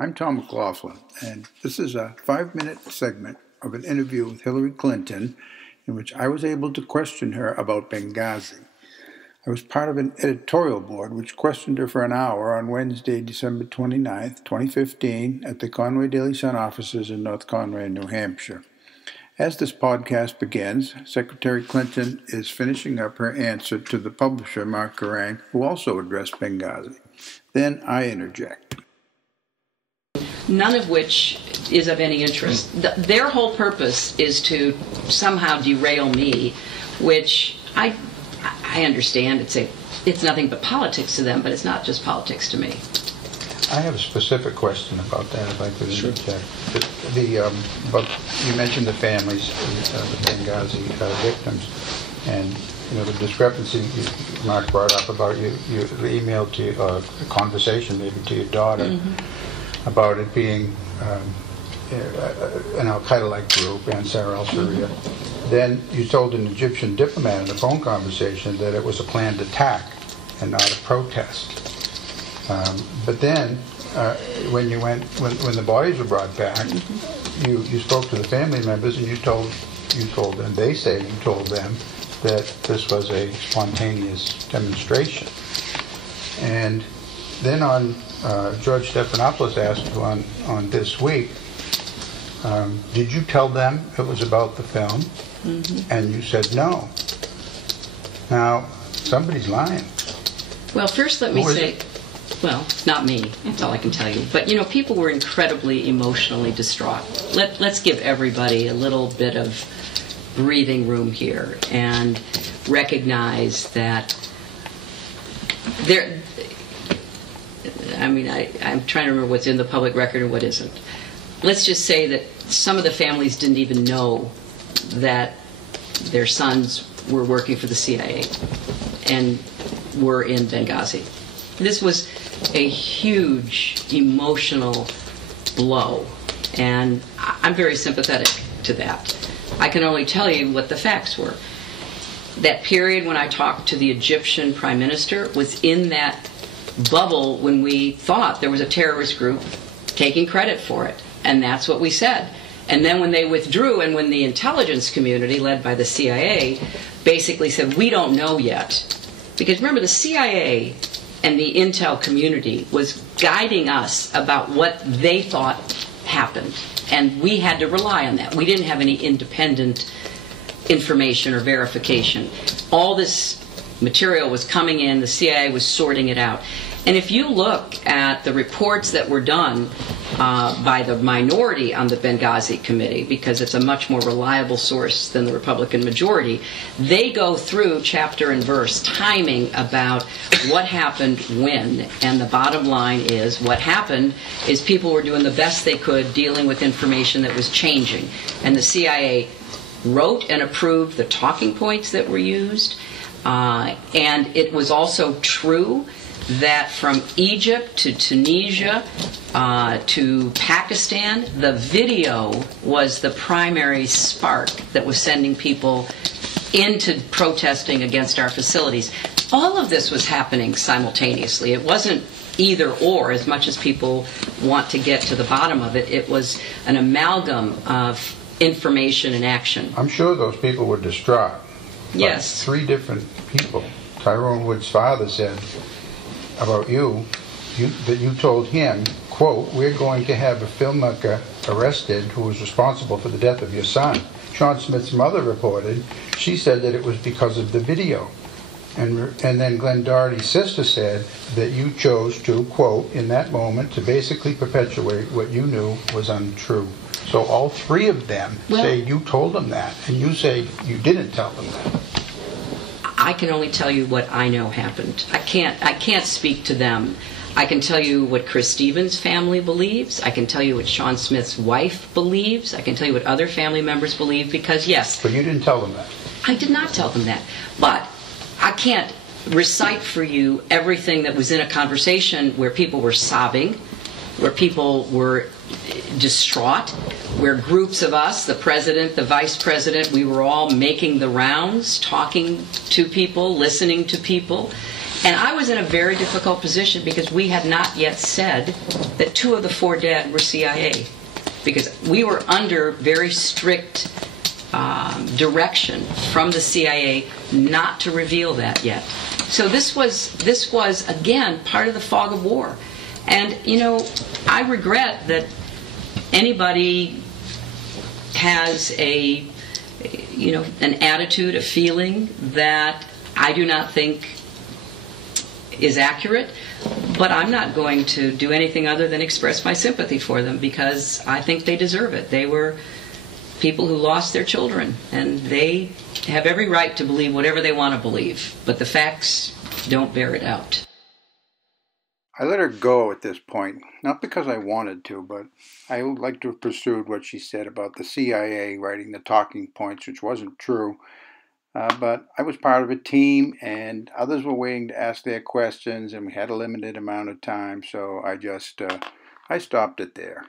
I'm Tom McLaughlin, and this is a 5-minute segment of an interview with Hillary Clinton in which I was able to question her about Benghazi. I was part of an editorial board which questioned her for an hour on Wednesday, December 29th, 2015, at the Conway Daily Sun offices in North Conway, New Hampshire. As this podcast begins, Secretary Clinton is finishing up her answer to the publisher, Mark Garang, who also addressed Benghazi. Then I interject. None of which is of any interest. Their whole purpose is to somehow derail me, which I understand. It's nothing but politics to them, but it's not just politics to me. I have a specific question about that, if I could interject. Sure. You mentioned the families, the Benghazi victims, and the discrepancy Mark brought up about you emailed to a conversation maybe to your daughter about it being an Al-Qaeda-like group, Ansar al-Sharia. Then you told an Egyptian diplomat in a phone conversation that it was a planned attack and not a protest. But then, when the bodies were brought back, you spoke to the family members and you told them, they say you told them that this was a spontaneous demonstration. And then on George Stephanopoulos asked you on This Week, did you tell them it was about the film? And you said no. Now, somebody's lying. Well, first let me say, well, not me, that's all I can tell you. But, people were incredibly emotionally distraught. Let's give everybody a little bit of breathing room here and recognize that I'm trying to remember what's in the public record and what isn't. Let's just say that some of the families didn't even know that their sons were working for the CIA and were in Benghazi. This was a huge emotional blow, and I'm very sympathetic to that. I can only tell you what the facts were. That period when I talked to the Egyptian Prime Minister was in that bubble when we thought there was a terrorist group taking credit for it, and that's what we said. And then when they withdrew, and when the intelligence community, led by the CIA, basically said, we don't know yet. Because remember, the CIA and the intel community was guiding us about what they thought happened. And we had to rely on that. We didn't have any independent information or verification. All this material was coming in, the CIA was sorting it out. And if you look at the reports that were done by the minority on the Benghazi committee, because it's a much more reliable source than the Republican majority, they go through chapter and verse, timing about what happened when. And the bottom line is, what happened is people were doing the best they could dealing with information that was changing. And the CIA wrote and approved the talking points that were used. And it was also true that from Egypt to Tunisia to Pakistan, the video was the primary spark that was sending people into protesting against our facilities. All of this was happening simultaneously. It wasn't either or, as much as people want to get to the bottom of it. It was an amalgam of information and action. I'm sure those people were distraught. Yes. 3 different people. Tyrone Wood's father said about you that you told him, quote, we're going to have a filmmaker arrested who was responsible for the death of your son. Sean Smith's mother reported, she said that it was because of the video. And then Glenn Doherty's sister said that you chose to, quote, in that moment, to basically perpetuate what you knew was untrue. So all 3 of them say you told them that, and you say you didn't tell them that. I can only tell you what I know happened. I can't speak to them. I can tell you what Chris Stevens' family believes. I can tell you what Sean Smith's wife believes. I can tell you what other family members believe, because yes. But you didn't tell them that. I did not tell them that. But I can't recite for you everything that was in a conversation where people were sobbing, where people were distraught, where groups of us, the president, the vice president, we were all making the rounds, talking to people, listening to people. And I was in a very difficult position because we had not yet said that 2 of the 4 dead were CIA. Because we were under very strict direction from the CIA not to reveal that yet. So this was again part of the fog of war. And I regret that anybody has an attitude, a feeling that I do not think is accurate, but I'm not going to do anything other than express my sympathy for them because I think they deserve it. They were people who lost their children, and they have every right to believe whatever they want to believe, but the facts don't bear it out. I let her go at this point, not because I wanted to, but I would like to have pursued what she said about the CIA writing the talking points, which wasn't true. But I was part of a team, and others were waiting to ask their questions, and we had a limited amount of time, so I stopped it there.